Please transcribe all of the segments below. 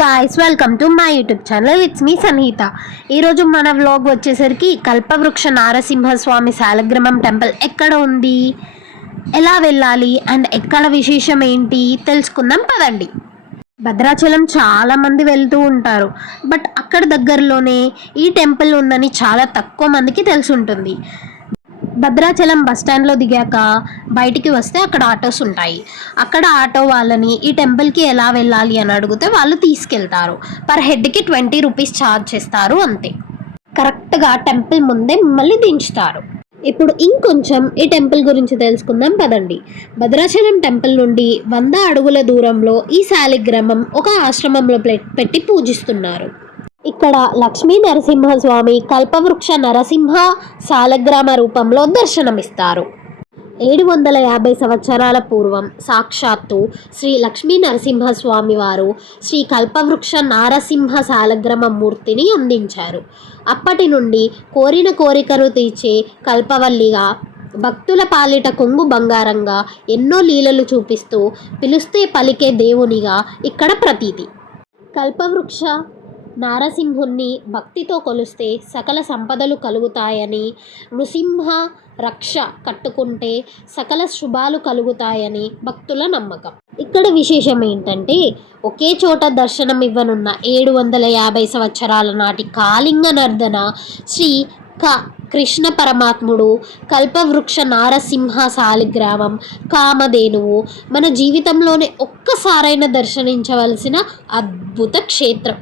Guys welcome to my YouTube channel it's me Sanhitha ఈరోజు మన vlog వచ్చేసరికి కల్పవృక్ష Narasimhaswamy శాలగ్రామం temple ఎక్కడ ఉంది? ఎలా వెళ్ళాలి? అండ్ ఎక్కడ విశేషం ఏంటి? తెలుసుకుందాం పదండి. భద్రాచలం చాలామంది వెళ్తూ ఉంటారు. బట్ అక్కడ దగ్గరలోనే ఈ టెంపుల్ ఉందని చాలా తక్కువ మందికి తెలిసి ఉంటుంది భద్రాచలం బస్ స్టాండ్లో దిగాక బయటికి వస్తే అక్కడ ఆటోస్ ఉంటాయి. అక్కడ ఆటో వాళ్ళని ఈ టెంపుల్కి ఎలా వెళ్ళాలి అని అడిగితే వాళ్ళు తీసుకెళ్తారు. పర్ హెడ్కి ట్వంటీ రూపీస్ ఛార్జ్ చేస్తారు అంతే. కరెక్ట్గా టెంపుల్ ముందే మిమ్మల్ని దించుతారు. ఇప్పుడు ఇంకొంచెం ఈ టెంపుల్ గురించి తెలుసుకుందాం పదండి. భద్రాచలం టెంపుల్ నుండి వంద అడుగుల దూరంలో ఈ శాలిగ్రామం ఒక ఆశ్రమంలో ప్లే- పెట్టి పూజిస్తున్నారు. ఇక్కడ లక్ష్మీ నరసింహస్వామి కల్పవృక్ష నరసింహ సాలగ్రామ రూపంలో దర్శనమిస్తారు. ఏడు వందల యాభై సంవత్సరాల పూర్వం సాక్షాత్తు శ్రీ లక్ష్మీ నరసింహస్వామి వారు శ్రీ కల్పవృక్ష నారసింహ సాలగ్రామ మూర్తిని అందించారు. అప్పటి నుండి కోరిన కోరికను తీర్చే కల్పవల్లిగా భక్తుల పాలిట కొంగు బంగారంగా ఎన్నో లీలలు చూపిస్తూ పిలుస్తే పలికే దేవునిగా ఇక్కడ ప్రతీతి. కల్పవృక్ష నారసింహుణ్ణి భక్తితో కొలిస్తే సకల సంపదలు కలుగుతాయని నృసింహ రక్ష కట్టుకుంటే సకల శుభాలు కలుగుతాయని భక్తుల నమ్మకం. ఇక్కడ విశేషం ఏంటంటే ఒకే చోట దర్శనం ఇవ్వనున్న ఏడు వందల యాభై సంవత్సరాల నాటి కాళింగ నర్దన శ్రీ క. కృష్ణ పరమాత్ముడు కల్పవృక్ష నారసింహ సాలిగ్రామం కామధేనువు మన జీవితంలోనే ఒక్కసారైనా దర్శనించవలసిన అద్భుత క్షేత్రం.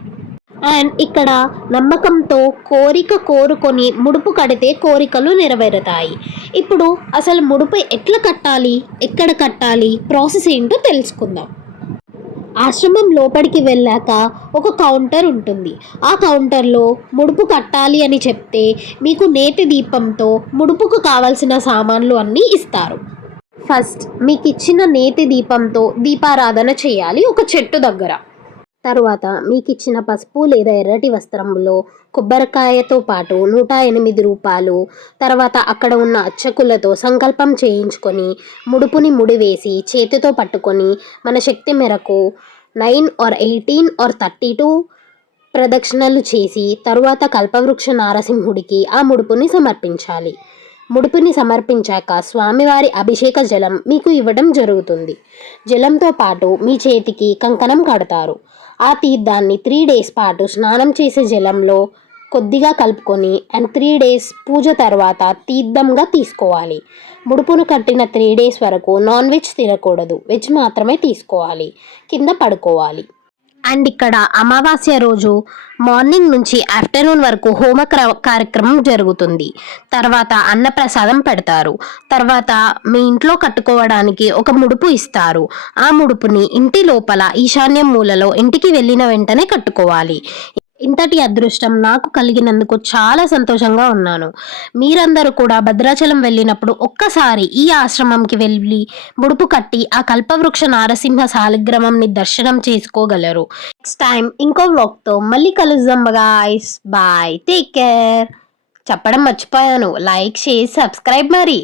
అండ్ ఇక్కడ నమ్మకంతో కోరిక కోరుకొని ముడుపు కడితే కోరికలు నెరవేరుతాయి. ఇప్పుడు అసలు ముడుపు ఎట్లా కట్టాలి? ఎక్కడ కట్టాలి? ప్రాసెస్ ఏంటో తెలుసుకుందాం. ఆశ్రమం లోపలికి వెళ్ళాక ఒక కౌంటర్ ఉంటుంది. ఆ కౌంటర్లో ముడుపు కట్టాలి అని చెప్తే మీకు నేతి దీపంతో ముడుపుకు కావాల్సిన సామాన్లు అన్నీ ఇస్తారు. ఫస్ట్ మీకు ఇచ్చిన నేతి దీపంతో దీపారాధన చేయాలి ఒక చెట్టు దగ్గర. తరువాత మీకు ఇచ్చిన పసుపు లేదా ఎర్రటి వస్త్రంలో కొబ్బరికాయతో పాటు నూట ఎనిమిది రూపాయలు. తర్వాత అక్కడ ఉన్న అచ్చకులతో సంకల్పం చేయించుకొని ముడుపుని ముడివేసి చేతితో పట్టుకొని మన శక్తి మేరకు nine or eighteen or thirty two ప్రదక్షిణలు చేసి తరువాత కల్పవృక్ష నారసింహుడికి ఆ ముడుపుని సమర్పించాలి. ముడుపుని సమర్పించాక స్వామివారి అభిషేక జలం మీకు ఇవ్వడం జరుగుతుంది. జలంతో పాటు మీ చేతికి కంకణం కడతారు. ఆ తీర్థాన్ని త్రీ డేస్ పాటు స్నానం చేసే జలంలో కొద్దిగా కలుపుకొని అండ్ త్రీ డేస్ పూజ తర్వాత తీర్థంగా తీసుకోవాలి. ముడుపును కట్టిన త్రీ డేస్ వరకు నాన్ వెజ్ తినకూడదు. వెజ్ మాత్రమే తీసుకోవాలి. కింద పడుకోవాలి. అండ్ ఇక్కడ అమావాస్య రోజు మార్నింగ్ నుంచి ఆఫ్టర్నూన్ వరకు హోమ క్ర- కార్యక్రమం జరుగుతుంది. తర్వాత అన్నప్రసాదం పెడతారు. తర్వాత మీ ఇంట్లో కట్టుకోవడానికి ఒక ముడుపు ఇస్తారు. ఆ ముడుపుని ఇంటి లోపల ఈశాన్యం మూలలో ఇంటికి వెళ్ళిన వెంటనే కట్టుకోవాలి. ఇంతటి అదృష్టం నాకు కలిగినందుకు చాలా సంతోషంగా ఉన్నాను. మీరందరూ కూడా భద్రాచలం వెళ్ళినప్పుడు ఒక్కసారి ఈ ఆశ్రమంకి వెళ్ళి ముడుపు కట్టి ఆ కల్పవృక్ష నారసింహ శాలిగ్రామంని దర్శనం చేసుకోగలరు. నెక్స్ట్ టైం ఇంకో వ్లాగ్తో మళ్ళీ కలుద్దాం గాయస్ బాయ్ టేక్ కేర్ చెప్పడం మర్చిపోయాను. లైక్ షేర్ సబ్స్క్రైబ్ మరి.